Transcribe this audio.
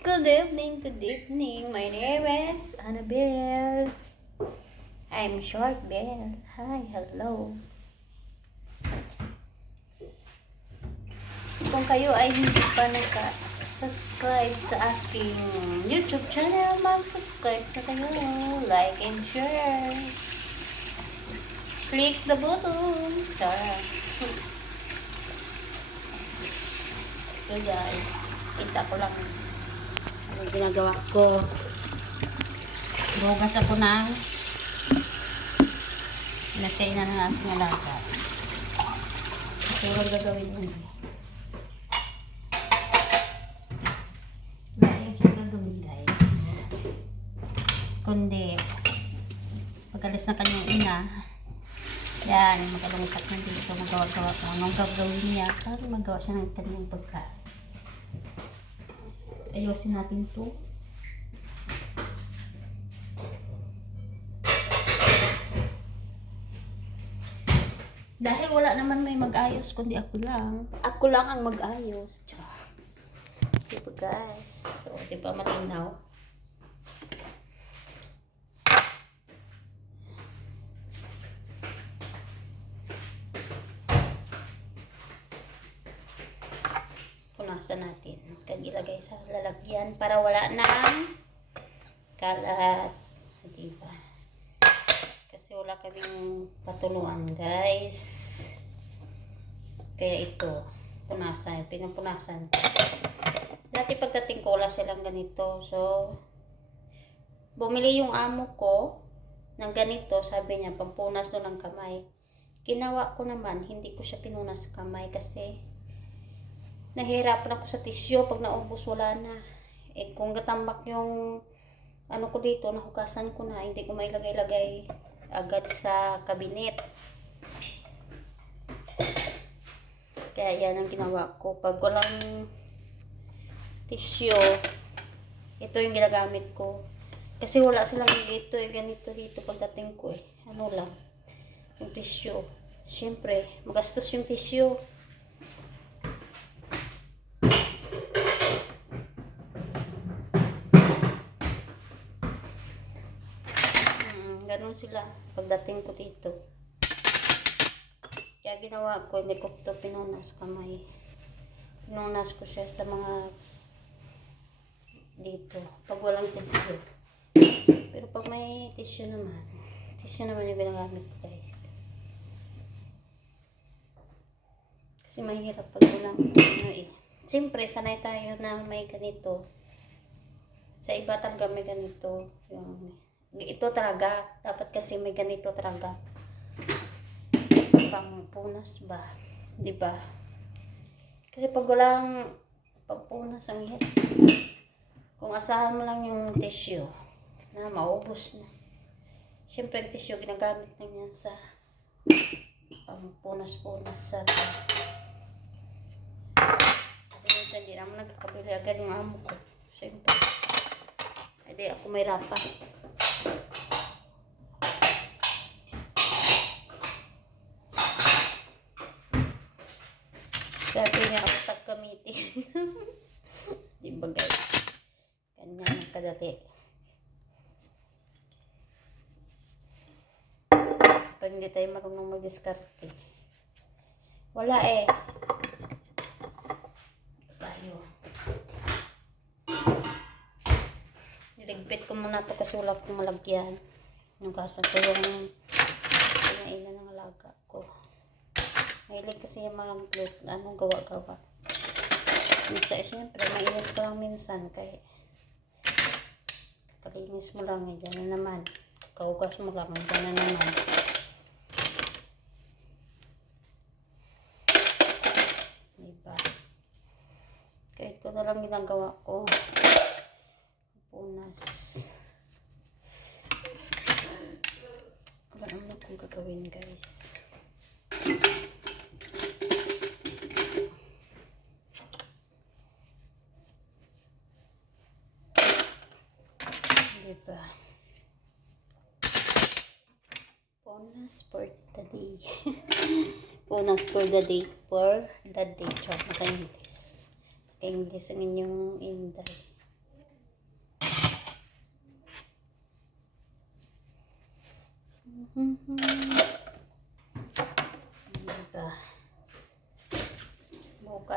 Good evening, good evening. My name is Annabelle. I'm Short Bell. Hi, hello. Kung kayo ay hindi pa naka-subscribe sa aking YouTube channel, mag-subscribe sa kayo. Like and share. Click the button. Tara. So guys, kita ko lang ang ginagawa ko. Bugas ako ng nakainan ng aking alaga. Kasi huwag gagawin mo. Dahil siya gagawin guys. Kundi pag-alis na kanyang ina, yan, magalungkat na dito, magawa-gawa ko. Anong gagawin niya? Para magawa siya ng kanyang pagkain. Ayusin natin to. Dahil wala naman may mag-ayos, kundi ako lang. Ako lang ang mag-ayos. Diba guys? So, diba malinaw? Punasan natin. Ilagay sa lalagyan para wala nang kalat. Diba? Kasi wala kaming patuluan guys. Kaya ito, punasan. Pinapunasan. Dati pagdating ko wala silang ganito. So, bumili yung amo ko ng ganito. Sabi niya, pampunas do ng kamay. Ginawa ko naman, hindi ko siya pinunas sa kamay kasi nahihirapan ako sa tissue. Pag naubos, wala na. Eh, kung gatambak yung ano ko dito, nahugasan ko na. Hindi ko mailagay-lagay agad sa kabinet. Kaya yan ang ginawa ko. Pag walang tissue, ito yung ginagamit ko. Kasi wala silang dito, ganito dito pagdating ko eh. Ano lang, yung tissue. Siyempre, magastos yung tissue. Ganon sila pagdating ko dito. Kaya ginawa ko, hindi ko ito pinunas kamay. Pinunas ko siya sa mga dito. Pag walang tissue. Pero pag may tissue naman yung ginagamit ko guys. Kasi mahirap pag walang ano eh. Siyempre, sanay tayo na may ganito. Sa iba talaga may ganito. Ito talaga. Dapat kasi may ganito talaga. Pangpunas ba? Diba? Kasi pag walang pagpunas ang hirap. Kung asahan mo lang yung tissue na maubos na. Siyempre ang tissue ginagamit na yan sa pangpunas-punas sa kasi minsan hindi naman nagkakabili agad yung amo ko. Siyempre. Hindi ako may rapa. Sabi niya, utak gamitin. Diba guys? Ganyan ang kadali. Kasi pag hindi tayo marunong mag-diskarte. Wala eh. Tayo. Niligpit ko muna ito kasi wala kong malagyan. Yung kasa ko yung ina ng alaga ko. Mahilig kasi yung mga anong gawa-gawa. Minsan, siyempre, mainit ko lang minsan. Kaya, kalinis mo lang. Diyan na naman. Kaugas mo lang. Diyan na naman. Diba? Kaya ito na lang ginagawa ko. Punas. Wala naman kung gagawin guys. Diba? Punas for the day. Punas for the day. For the day. Chok, naka-English. Naka-English ang inyong Inday. Diba?